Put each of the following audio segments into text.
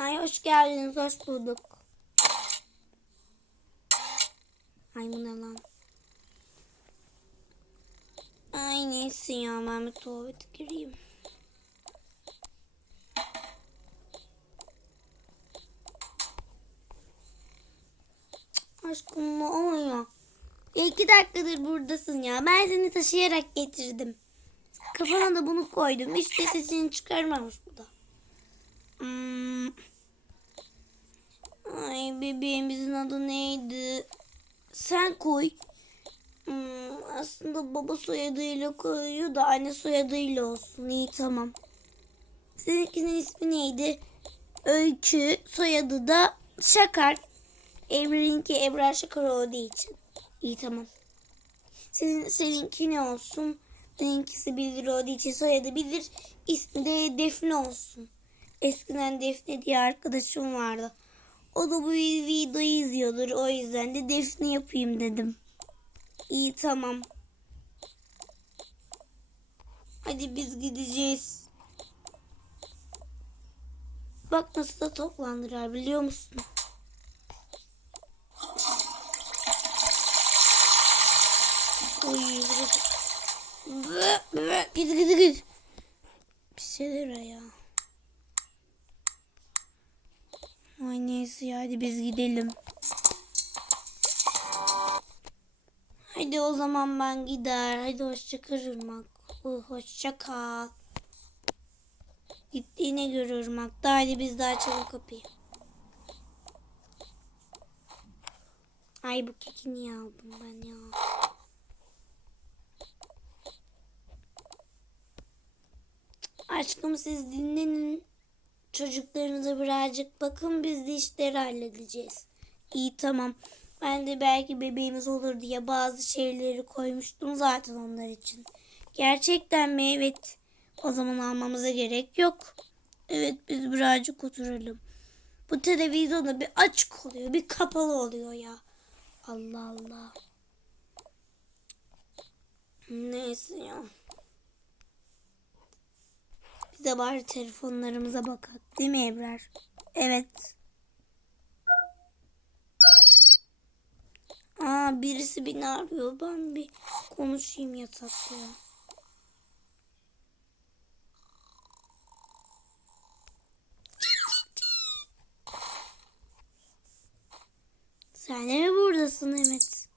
Ay hoş geldiniz, hoş bulduk. Ay bu ne lan? Ay neyse ya ben bir tuvalete gireyim. Aşkım ne oluyor? İki dakikadır buradasın ya. Ben seni taşıyarak getirdim. Kafana da bunu koydum. İşte sesini çıkarmamış bu da. Hmm. Ay bebeğimizin adı neydi? Sen koy. Hmm, aslında baba soyadıyla koyuyor da anne soyadıyla olsun. İyi tamam. Seninkinin ismi neydi? Öykü. Soyadı da Şakar. Emre'ninki Ebrar Şakar olduğu için. İyi tamam. Senin, seninki ne olsun? Benimkisi bilir olduğu için soyadı bilir. İsmi de Defne olsun. Eskiden Defne diye arkadaşım vardı. O da bu videoyu izliyordur. O yüzden de Defne yapayım dedim. İyi tamam. Hadi biz gideceğiz. Bak nasıl da toplandılar biliyor musun? Uy, git git git. Bir şeyler ya. Ay neyse ya, hadi biz gidelim. Hadi o zaman ben gider. Hadi hoşça kal Hoşça kal. Gittiğine göre Irmak. Da hadi biz de açalım kapıyı. Ay bu keki niye aldım ben ya? Aşkım siz dinlenin. Çocuklarınıza birazcık bakın biz de işleri halledeceğiz. İyi tamam. Ben de belki bebeğimiz olur diye bazı şeyleri koymuştum zaten onlar için. Gerçekten mi? Evet. O zaman almamıza gerek yok. Evet biz birazcık oturalım. Bu televizyonda bir açık oluyor bir kapalı oluyor ya. Allah Allah. Neyse ya. De bari telefonlarımıza bakalım. Değil mi Ebrar? Evet. Aa birisi beni arıyor. Ben bir konuşayım yatakta ya. Sen de mi buradasın Evet.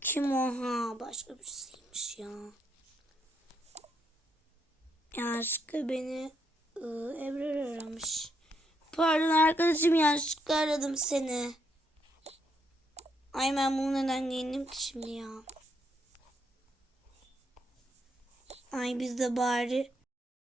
Kim o? Ha başka birisiymiş ya. Yanlışlıkla beni ıı, Ebrar aramış. Pardon arkadaşım yanlışlıkla aradım seni. Ay ben bunu neden giyindim ki şimdi ya. Ay biz de bari